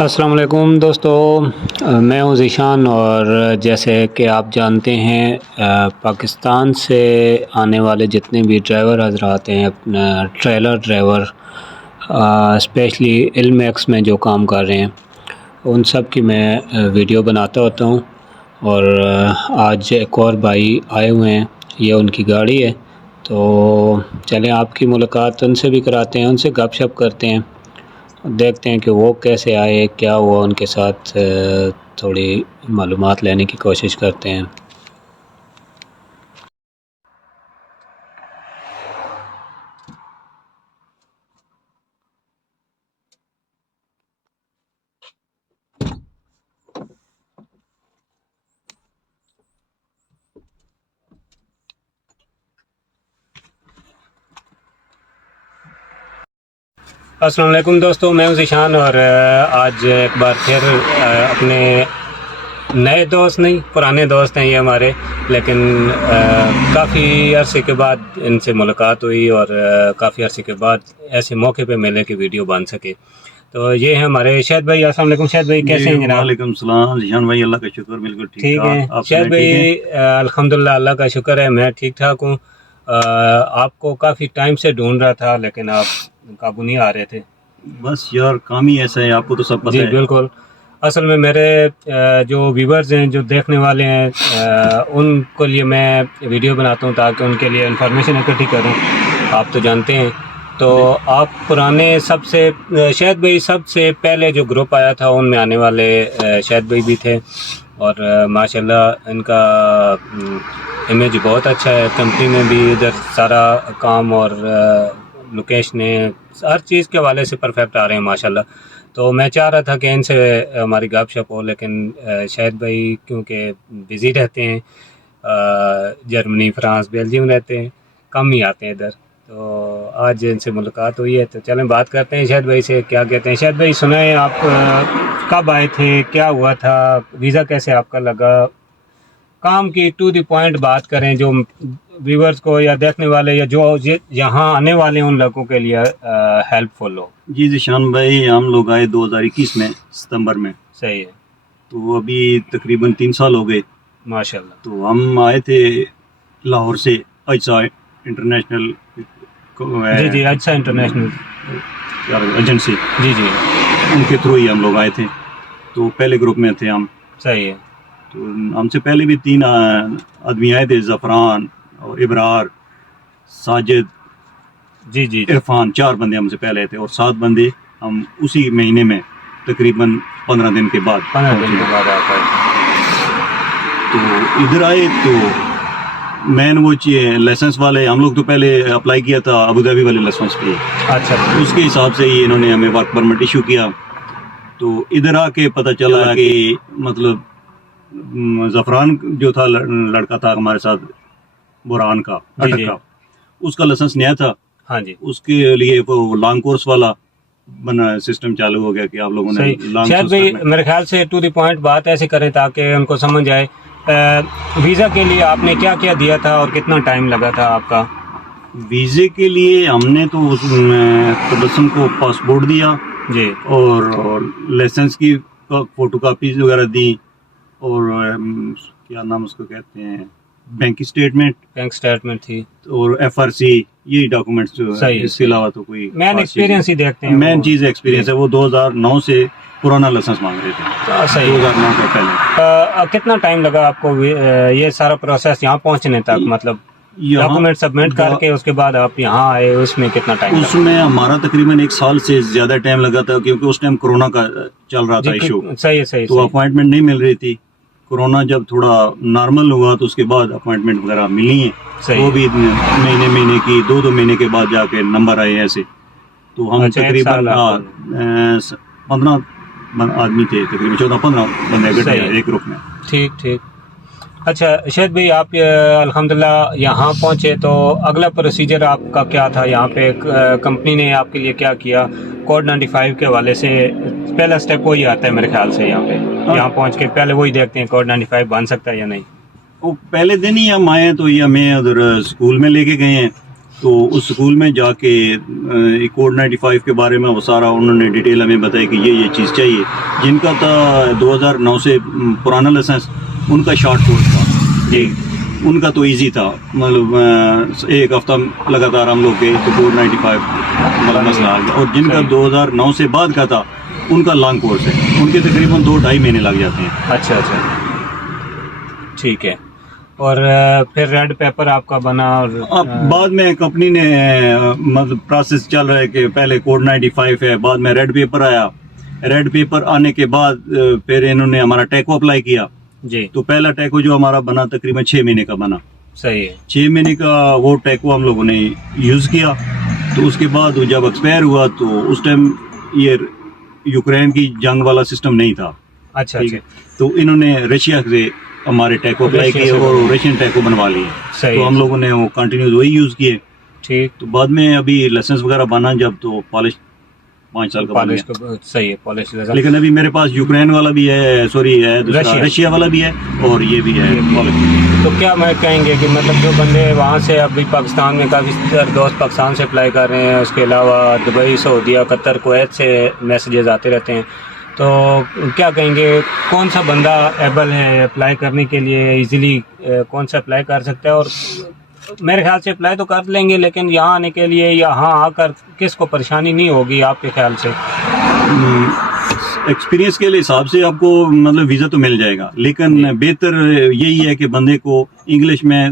السلام علیکم دوستو، میں ہوں ذیشان، اور جیسے کہ آپ جانتے ہیں پاکستان سے آنے والے جتنے بھی ڈرائیور حضرات ہیں، اپنا ٹریلر ڈرائیور اسپیشلی علم ایکس میں جو کام کر رہے ہیں، ان سب کی میں ویڈیو بناتا ہوتا ہوں۔ اور آج ایک اور بھائی آئے ہوئے ہیں، یہ ان کی گاڑی ہے، تو چلیں آپ کی ملاقات ان سے بھی کراتے ہیں، ان سے گپ شپ کرتے ہیں، دیکھتے ہیں کہ وہ کیسے آئے، کیا ہوا ان کے ساتھ، تھوڑی معلومات لینے کی کوشش کرتے ہیں۔ السلام علیکم دوستو، میں ہوں ذیشان، اور آج ایک بار پھر اپنے نئے دوست نہیں، پرانے دوست ہیں یہ ہمارے، لیکن کافی عرصے کے بعد ان سے ملاقات ہوئی، اور کافی عرصے کے بعد ایسے موقع پہ ملے کہ ویڈیو بن سکے۔ تو یہ ہیں ہمارے شاہد بھائی۔ السلام علیکم شاہد بھائی، کیسے ہیں جناب؟ وعلیکم السلام ذیشان بھائی، اللہ کا شکر، بالکل ٹھیک ہے شاہد بھائی، الحمدللہ اللہ کا شکر ہے، میں ٹھیک ٹھاک ہوں۔ آپ کو کافی ٹائم سے ڈھونڈ رہا تھا، لیکن آپ قابو نہیں آ رہے تھے۔ بس یار کام ہی ایسا ہے، آپ کو تو سب پتہ ہے۔ جی بالکل، اصل میں میرے جو ویورز ہیں، جو دیکھنے والے ہیں، ان کے لیے میں ویڈیو بناتا ہوں تاکہ ان کے لیے انفارمیشن اکٹھی کروں، آپ تو جانتے ہیں۔ تو آپ پرانے سب سے شاہد بھائی سب سے پہلے جو گروپ آیا تھا ان میں آنے والے شاہد بھائی بھی تھے، اور ماشاءاللہ ان کا امیج بہت اچھا ہے، کمپنی میں بھی ادھر سارا کام اور لوکیشنیں ہر چیز کے حوالے سے پرفیکٹ آ رہے ہیں ماشاءاللہ۔ تو میں چاہ رہا تھا کہ ان سے ہماری گپ شپ ہو، لیکن شاہد بھائی کیونکہ بزی رہتے ہیں، جرمنی، فرانس، بیلجیم رہتے ہیں، کم ہی آتے ہیں ادھر، تو آج ان سے ملاقات ہوئی ہے، تو چلیں بات کرتے ہیں شاہد بھائی سے، کیا کہتے ہیں۔ شاہد بھائی سنائیں، آپ کب آئے تھے، کیا ہوا تھا، ویزا کیسے آپ کا لگا، کام کی ٹو دی پوائنٹ بات کریں، جو ویورز کو یا دیکھنے والے یا جو یہاں آنے والے ان لوگوں کے لیے ہیلپ فل ہو۔ جی ذیشان بھائی، ہم لوگ آئے 2021 میں ستمبر میں، صحیح ہے، تو ابھی تقریباً 3 سال ہو گئے۔ ماشاءاللہ۔ تو ہم آئے تھے لاہور سے اجسا انٹرنیشنل جی جی، اجسا انٹرنیشنل ایجنسی، جی جی، ان کے تھرو ہی ہم لوگ آئے تھے، تو پہلے گروپ میں تھے ہم۔ صحیح ہے، تو ہم سے پہلے بھی 3 آدمی آئے تھے، زعفران اور ابرار، ساجد، جی جی، عرفان، 4 بندے ہم سے پہلے تھے، اور 7 بندے ہم اسی مہینے میں تقریباً 15 دن کے بعد 15 دن کے بعد آپ آئے۔ تو ادھر آئے تو مین وہ لائسنس والے، ہم لوگ تو پہلے اپلائی کیا تھا ابوظہبی والے لائسنس پہ، اچھا، اس کے حساب سے ہی انہوں نے ہمیں ورک پرمٹ ایشو کیا۔ تو ادھر آ کے پتہ چلا کہ مطلب زعفران جو تھا لڑکا تھا ہمارے ساتھ، برہان کا، اٹک کا، اس کا لائسنس نیا تھا، ہاں جی، اس کے لیے وہ لانگ کورس والا بنا سسٹم چالو ہو گیا کہ آپ لوگوں نے لانگ شاید بھائی میرے خیال سے ٹو دی پوائنٹ بات ایسے کریں تاکہ ان کو سمجھ آئے، ویزا کے لیے آپ نے کیا کیا دیا تھا اور کتنا ٹائم لگا تھا آپ کا؟ ویزے کے لیے ہم نے تو تبسم کو پاسپورٹ دیا جی، اور لائسنس کی فوٹو کاپیز وغیرہ دی، اور کیا نام اس کو کہتے ہیں، بینک اسٹیٹمنٹ تھی، اور ایف آر سی، یہی ڈاکومنٹس، اس کے علاوہ تو کوئی مین ایکسپیرینس ہی دیکھتے ہیں، مین چیز ایکسپیرینس ہے۔ وہ 2009 سے پرانا لائسنس مانگ رہے تھے، صحیح، 2009 کا پہلے۔ کتنا ٹائم لگا آپ کو یہ سارا پروسیس یہاں پہنچنے تک، مطلب ڈاکومنٹ سبمٹ کر کے اس کے بعد آپ یہاں آئے، اس میں کتنا ٹائم لگا؟ اس میں ہمارا تقریباً 1 سال سے زیادہ ٹائم لگا تھا، کیونکہ اس ٹائم کورونا کا چل رہا تھا ایشو، صحیح، تو اپوائنٹمنٹ نہیں مل رہی تھی۔ کورونا جب تھوڑا نارمل ہوا تو اس کے بعد اپوائنٹمنٹ وغیرہ ملی ہیں، وہ بھی مہینے کی 2 مہینے کے بعد جا کے نمبر آئے ایسے۔ تو ہم تقریباً 15 آدمی تھے، تقریباً 14-15 بندے اکٹھے ایک گروپ میں۔ ٹھیک۔ اچھا شاہد بھائی، آپ الحمدللہ یہاں پہنچے، تو اگلا پروسیجر آپ کا کیا تھا یہاں پہ؟ کمپنی نے آپ کے لیے کیا کیا؟ کوڈ 95 کے حوالے سے پہلا سٹیپ وہی آتا ہے میرے خیال سے، یہاں پہنچ کے پہلے وہی دیکھتے ہیں کوڈ 95 بن سکتا ہے یا نہیں۔ وہ پہلے دن ہی ہم آئے تو یہ ہمیں ادھر اسکول میں لے کے گئے ہیں، تو اس اسکول میں جا کے کوڈ 95 کے بارے میں وہ سارا انہوں نے ڈیٹیل ہمیں بتایا کہ یہ چیز چاہیے. جن کا تھا 2009 سے پرانا لائسنس ان کا شارٹ کورس تھا جی, ان کا تو ایزی تھا, مطلب ایک ہفتہ لگاتار ہم لوگ گئے تو کوڈ 95 مطلب مسئلہ آ گیا. اور جن کا 2009 سے بعد کا تھا ان کا لانگ کورس ہے, ان کے تقریباً 2-2.5 مہینے لگ جاتے ہیں. اچھا ٹھیک ہے. اور پھر ریڈ پیپر آپ کا بنا, اور اب بعد میں کمپنی نے مطلب پروسیس چل رہا ہے کہ پہلے کوڈ 95 ہے, بعد میں ریڈ پیپر آیا. ریڈ پیپر آنے کے بعد پھر انہوں نے ہمارا ٹیکو اپلائی کیا جی. تو پہلا ٹیکو جو ہمارا بنا تقریباً 6 مہینے کا بنا. صحیح ہے. 6 مہینے کا وہ ٹیکو ہم لوگوں نے یوز کیا. تو اس کے بعد جب ایکسپائر ہوا تو اس ٹائم یہ یوکرین کی جنگ والا سسٹم نہیں تھا. اچھا تو انہوں نے رشیا سے ہمارے ٹیکو اپلائی کیے اور رشین ٹیکو بنوا لیے. تو ہم لوگوں نے وہ کنٹینیوز وہی یوز کیے. ٹھیک. تو بعد میں ابھی لائسنس وغیرہ بنا جب تو پالش 5 سال کا بن گیا. صحیح ہے پالش. لیکن ابھی میرے پاس یوکرین والا بھی ہے, سوری ہے رشیا والا بھی ہے, اور یہ بھی ہے پالش. تو کیا میں کہیں گے کہ مطلب جو بندے وہاں سے ابھی پاکستان میں کافی دوست پاکستان سے اپلائی کر رہے ہیں, اس کے علاوہ دبئی, سعودیہ, قطر, کویت سے میسیجز آتے رہتے ہیں, تو کیا کہیں گے کون سا بندہ ایبل ہے اپلائی کرنے کے لیے, ایزیلی کون سا اپلائی کر سکتا ہے؟ اور میرے خیال سے اپلائی تو کر لیں گے, لیکن یہاں آنے کے لیے یہاں آ کر کس کو پریشانی نہیں ہوگی آپ کے خیال سے؟ ایکسپیرینس کے حساب سے آپ کو مطلب ویزا تو مل جائے گا, لیکن بہتر یہی ہے کہ بندے کو انگلش میں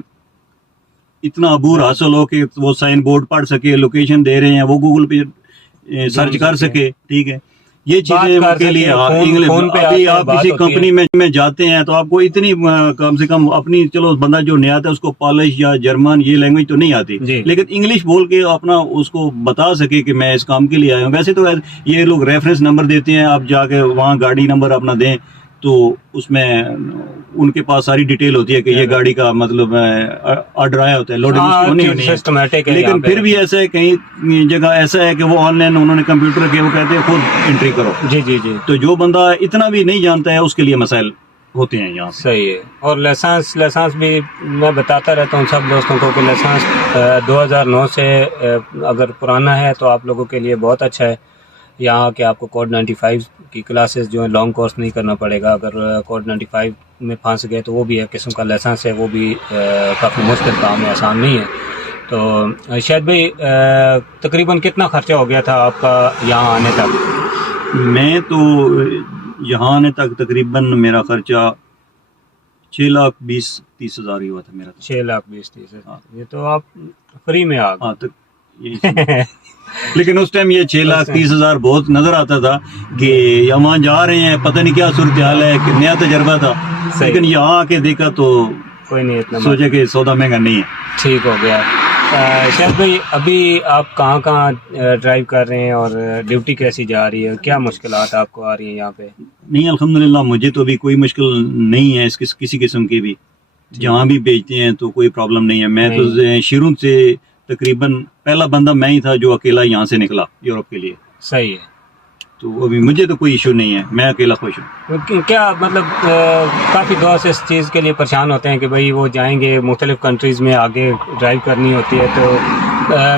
اتنا عبور حاصل ہو کہ وہ سائن بورڈ پڑھ سکے, لوکیشن دے رہے ہیں وہ گوگل پہ سرچ کر سکے. ٹھیک ہے, یہ چیزیں کے لیے ابھی آپ کسی کمپنی میں جاتے ہیں تو آپ کو اتنی کم سے کم اپنی, چلو بندہ جو نہیں آتا ہے اس کو پالش یا جرمن یہ لینگویج تو نہیں آتی, لیکن انگلش بول کے اپنا اس کو بتا سکے کہ میں اس کام کے لیے آیا ہوں. ویسے تو یہ لوگ ریفرنس نمبر دیتے ہیں, آپ جا کے وہاں گاڑی نمبر اپنا دیں تو اس میں ان کے پاس ساری ڈیٹیل ہوتی ہے کہ یہ گاڑی کا مطلب آرڈر آیا ہوتا ہے, لوڈنگ. لیکن پھر بھی ایسا ہے, کئی جگہ ایسا ہے کہ وہ آن لائن انہوں نے کمپیوٹر کے وہ کہتے ہیں خود انٹری کرو. جی. تو جو بندہ اتنا بھی نہیں جانتا ہے اس کے لیے مسائل ہوتے ہیں یہاں. صحیح ہے. اور لائسنس بھی میں بتاتا رہتا ہوں سب دوستوں کو کہ لائسنس 2009 سے اگر پرانا ہے تو آپ لوگوں کے لیے بہت اچھا ہے. یہاں کہ آپ کو کوڈ 95 کی کلاسز جو ہیں لانگ کورس نہیں کرنا پڑے گا. اگر کوڈ 95 میں پھنس گئے تو وہ بھی ایک قسم کا لائسنس ہے, وہ بھی کافی مشکل کام ہے, آسان نہیں ہے. تو شاید بھائی تقریباً کتنا خرچہ ہو گیا تھا آپ کا یہاں آنے تک؟ میں تو یہاں آنے تک تقریباً میرا خرچہ 6,20,30,000 ہی ہوا تھا میرا. 6,20,30,000. یہ تو آپ فری میں آ گئے. لیکن اس ٹائم یہ 6,30,000 بہت نظر آتا تھا کہ وہاں جا رہے ہیں, پتہ نہیں کیا صورتحال ہے, کہ نیا تجربہ تھا. لیکن یہاں آ کے دیکھا تو کوئی نہیں, اتنا سوچا کہ سودا مہنگا نہیں ہے. ٹھیک ہو گیا. شاید بھائی ابھی آپ کہاں ڈرائیو کر رہے ہیں اور ڈیوٹی کیسی جا رہی ہے, کیا مشکلات آپ کو آ رہی ہیں یہاں پہ؟ نہیں الحمدللہ مجھے تو ابھی کوئی مشکل نہیں ہے کسی قسم کی بھی. جہاں بھی بھیجتے ہیں تو کوئی پرابلم نہیں ہے. میں تو شروع سے تقریباً پہلا بندہ میں ہی تھا جو اکیلا یہاں سے نکلا یورپ کے لیے. صحیح ہے. تو ابھی مجھے تو کوئی ایشو نہیں ہے, میں اکیلا خوش ہوں. کیا مطلب کافی دوست اس چیز کے لیے پریشان ہوتے ہیں کہ بھائی وہ جائیں گے مختلف کنٹریز میں, آگے ڈرائیو کرنی ہوتی ہے تو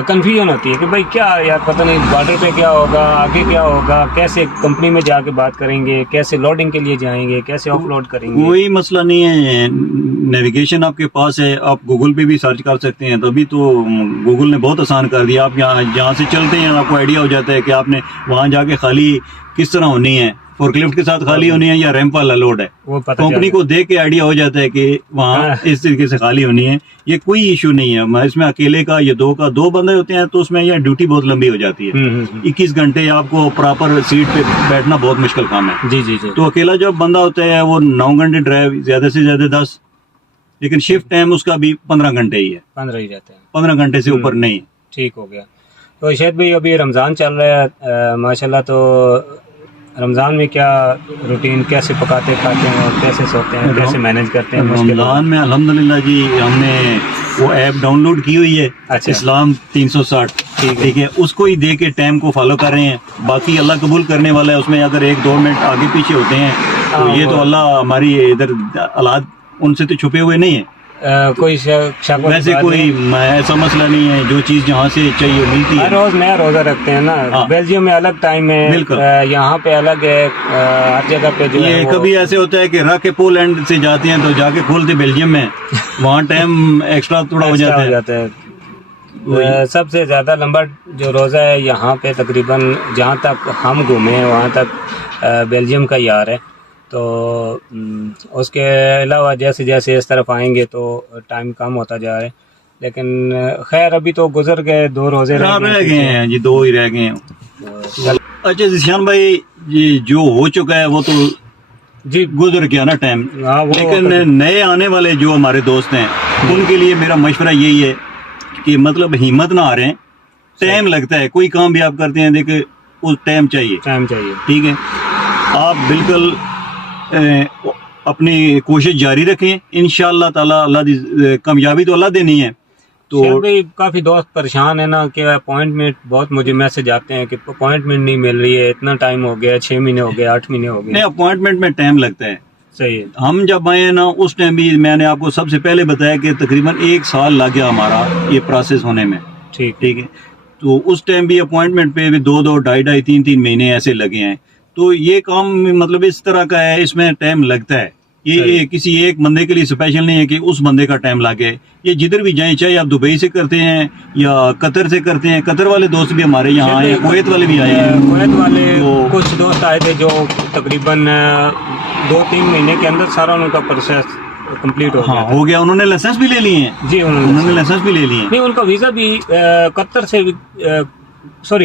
کنفیوژن ہوتی ہے کہ بھائی کیا یار پتہ نہیں بارڈر پہ کیا ہوگا, آگے کیا ہوگا, کیسے کمپنی میں جا کے بات کریں گے, کیسے لوڈنگ کے لیے جائیں گے, کیسے آف لوڈ کریں گے. کوئی مسئلہ نہیں ہے, نیویگیشن آپ کے پاس ہے, آپ گوگل پہ بھی سرچ کر سکتے ہیں. تبھی تو گوگل نے بہت آسان کر دیا. آپ جہاں سے چلتے ہیں آپ کو آئیڈیا ہو جاتا ہے کہ آپ نے وہاں جا کے خالی کس طرح ہونی ہے, فورک لفٹ کے ساتھ خالی ہونی ہے یا ریمپ والا لوڈ ہے. کمپنی کو دیکھ کے آئیڈیا ہو جاتا ہے کہ وہاں اس طریقے سے خالی ہونی ہے. یہ کوئی ایشو نہیں ہے. اس میں اکیلے کا یا دو بندے ہوتے ہیں تو اس میں یہ ڈیوٹی بہت لمبی ہو جاتی ہے. 21 گھنٹے آپ کو پراپر سیٹ پہ بیٹھنا بہت مشکل کام ہے. جی. تو اکیلا جب بندہ ہوتا ہے وہ 9 گھنٹے ڈرائیو, زیادہ سے زیادہ 10, لیکن شفٹ ٹائم اس کا بھی 15 گھنٹے ہی ہے. 15 ہی رہتے ہیں, 15 گھنٹے سے اوپر نہیں. ٹھیک ہو گیا. تو شاید بھائی ابھی رمضان چل رہا ہے ماشاءاللہ, تو رمضان میں کیا روٹین, کیسے پکاتے کھاتے ہیں اور کیسے سوتے ہیں, کیسے مینیج کرتے ہیں؟ رمضان میں الحمدللہ جی ہم نے وہ ایپ ڈاؤن لوڈ کی ہوئی ہے, اسلام 360. ٹھیک ہے, اس کو ہی دے کے ٹائم کو فالو کر رہے ہیں. باقی اللہ قبول کرنے والا ہے. اس میں اگر 1-2 منٹ آگے پیچھے ہوتے ہیں تو یہ تو اللہ ہماری ادھر اولاد ان سے تو چھپے ہوئے نہیں ہیں. کوئی شک ویسے کوئی ایسا مسئلہ نہیں ہے, جو چیز جہاں سے چاہیے ملتی ہے. ہر روز نیا روزہ رکھتے ہیں نا. بیلجیم میں الگ ٹائم ہے, یہاں پہ الگ ہے, ہر جگہ پہ جو ہے. کبھی ایسے ہوتا ہے کہ رکھ کے پولینڈ سے جاتے ہیں تو جا کے کھولتے بیلجیم میں, وہاں ٹائم ایکسٹرا تھوڑا ہو جاتا ہے. سب سے زیادہ لمبا جو روزہ ہے یہاں پہ تقریباً جہاں تک ہم گھومے ہیں وہاں تک بیلجیم کا یار ہے. تو اس کے علاوہ جیسے جیسے اس طرف آئیں گے تو ٹائم کم ہوتا جا رہا ہے, لیکن خیر ابھی تو گزر گئے, 2 روزے رہ گئے ہیں جی, 2 ہی رہ گئے ہیں. اچھا ذیشان بھائی, یہ جو ہو چکا ہے وہ تو جی گزر گیا نا ٹائم, لیکن نئے آنے والے جو ہمارے دوست ہیں ان کے لیے میرا مشورہ یہی ہے کہ مطلب ہمت نہ ہاریں. ٹائم لگتا ہے, کوئی کام بھی آپ کرتے ہیں دیکھیں اس ٹائم چاہیے, ٹھیک ہے. آپ بالکل اپنی کوشش جاری رکھیں, انشاءاللہ تعالی اللہ دی کامیابی تو اللہ دینی ہے. تو کافی دوست پریشان ہے نا کہ اپوائنٹمنٹ, بہت مجھے میسج آتے ہیں کہ اپوائنٹمنٹ نہیں مل رہی ہے, اتنا ٹائم ہو گیا, 6 مہینے ہو گئے, 8 مہینے ہو گئے. نہیں, اپوائنٹمنٹ میں ٹائم لگتا ہے. صحیح ہے. ہم جب آئے نا اس ٹائم بھی میں نے آپ کو سب سے پہلے بتایا کہ تقریباً 1 سال لگ گیا ہمارا یہ پروسیس ہونے میں. ٹھیک ہے. تو اس ٹائم بھی اپوائنٹمنٹ پہ بھی 2 2.5 3 مہینے ایسے لگے ہیں. تو یہ کام مطلب اس طرح کا ہے, اس میں ٹائم لگتا ہے. یہ کسی ایک بندے کے لیے اسپیشل نہیں ہے کہ اس بندے کا ٹائم لگے. یہ جدھر بھی جائیں, چاہے آپ دبئی سے کرتے ہیں یا قطر سے کرتے ہیں, قطر والے دوست بھی ہمارے یہاں آئے ہیں, کویت والے بھی آئے ہیں. کویت والے کچھ دوست آئے تھے جو تقریباً 2-3 مہینے کے اندر سارا ان کا پروسیس کمپلیٹ ہو گیا. انہوں نے لائسنس بھی لے لیے ہیں. جی انہوں نے لائسنس بھی لے لیے ہیں. نہیں, ان کا ویزا بھی قطر سے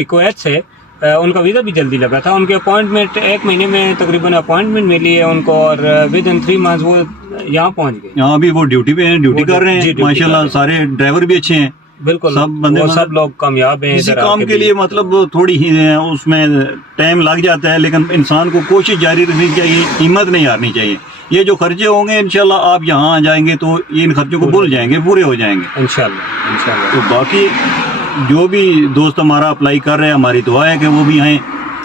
کویت سے ان کا ویزا بھی جلدی لگا تھا. ان کے اپوائنٹمنٹ 1 مہینے میں تقریباً اپوائنٹمنٹ ملی ہے ان کو, اور ودن 3 منتھس وہ یہاں پہنچ گئے. یہاں بھی وہ ڈیوٹی پہ ہیں, ڈیوٹی کر رہے ہیں ماشاءاللہ. سارے ڈرائیور بھی اچھے ہیں. بالکل, سب بندے سب لوگ کامیاب ہیں. اسی کام کے لیے مطلب تھوڑی ہی اس میں ٹائم لگ جاتا ہے, لیکن انسان کو کوشش جاری رکھنی چاہیے, ہمت نہیں ہارنی چاہیے. یہ جو خرچے ہوں گے انشاءاللہ آپ یہاں آ جائیں گے تو ان خرچوں کو بھول جائیں گے, پورے ہو جائیں گے انشاءاللہ. تو باقی جو بھی دوست ہمارا اپلائی کر رہے ہیں, ہماری دعا ہے کہ وہ بھی آئیں,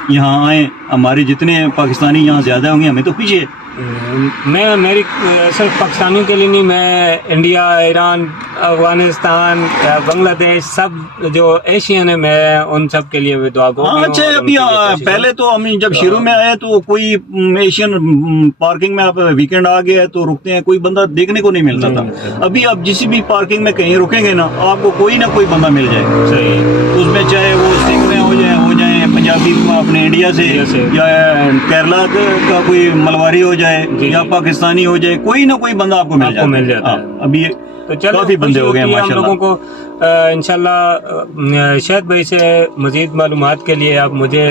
یہاں آئیں. ہمارے جتنے پاکستانی یہاں زیادہ ہوں گے, ہمیں تو پیچھے. میری صرف پاکستانیوں کے لیے نہیں, میں انڈیا, ایران, افغانستان, بنگلہ دیش, سب جو ایشین ہے میں ان سب کے لیے بھی دعا گو. اچھا, ابھی پہلے تو ہم جب شروع میں آئے تو کوئی ایشین پارکنگ میں آپ ویکینڈ آ گیا تو رکتے ہیں, کوئی بندہ دیکھنے کو نہیں ملتا تھا. ابھی آپ جس بھی پارکنگ میں کہیں رکیں گے نا, آپ کو کوئی نہ کوئی بندہ مل جائے. اس میں چاہے وہ سکھ میں ہو جائیں پنجابی اپنے انڈیا سے, یا کیرلا کا کوئی ملواری ہو جائے, یا پاکستانی ہو جائے, کوئی نہ کوئی بندہ آپ کو مل جاتا ہے. ابھی کافی بندے ہو گئے ہیں ماشاءاللہ. ہم لوگوں کو انشاءاللہ شاہد بھائی سے مزید معلومات کے لیے آپ مجھے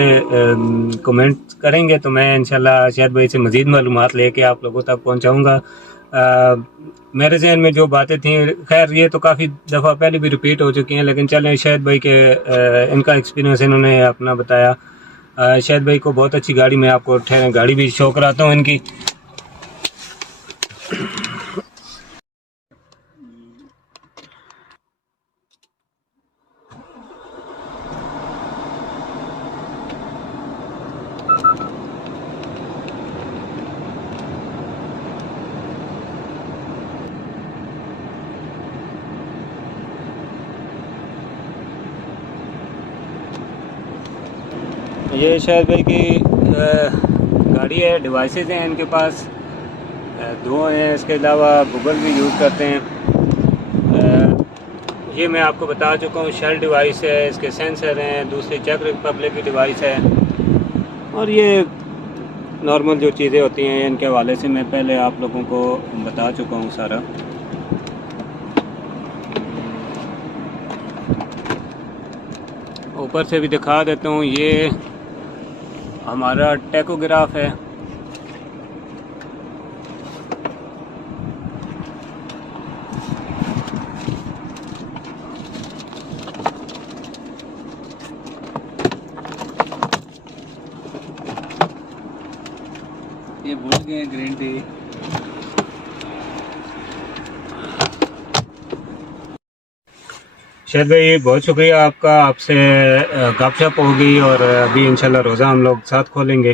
کمنٹ کریں گے تو میں انشاءاللہ شاہد بھائی سے مزید معلومات لے کے آپ لوگوں تک پہنچاؤں گا. میرے ذہن میں جو باتیں تھیں, خیر یہ تو کافی دفعہ پہلے بھی ریپیٹ ہو چکی ہیں, لیکن چلیں شاہد بھائی کے ان کا ایکسپیرینس انہوں نے اپنا بتایا. شاہد بھائی کو بہت اچھی گاڑی, میں آپ کو گاڑی بھی شو کراتا ہوں ان کی. یہ شاہد بھائی کی گاڑی ہے, ڈیوائسز ہیں ان کے پاس 2 ہیں, اس کے علاوہ گوگل بھی یوز کرتے ہیں. یہ میں آپ کو بتا چکا ہوں, شیل ڈیوائس ہے, اس کے سینسر ہیں, دوسری چیک ریپبلک کی ڈیوائس ہے, اور یہ نارمل جو چیزیں ہوتی ہیں ان کے حوالے سے میں پہلے آپ لوگوں کو بتا چکا ہوں سارا. اوپر سے بھی دکھا دیتا ہوں, یہ ہمارا ٹیکوگراف ہے. یہ بھول گئے گرین ٹی. شاہد بھائی بہت شکریہ آپ کا, آپ سے گپ شپ ہوگی, اور ابھی انشاءاللہ روزہ ہم لوگ ساتھ کھولیں گے.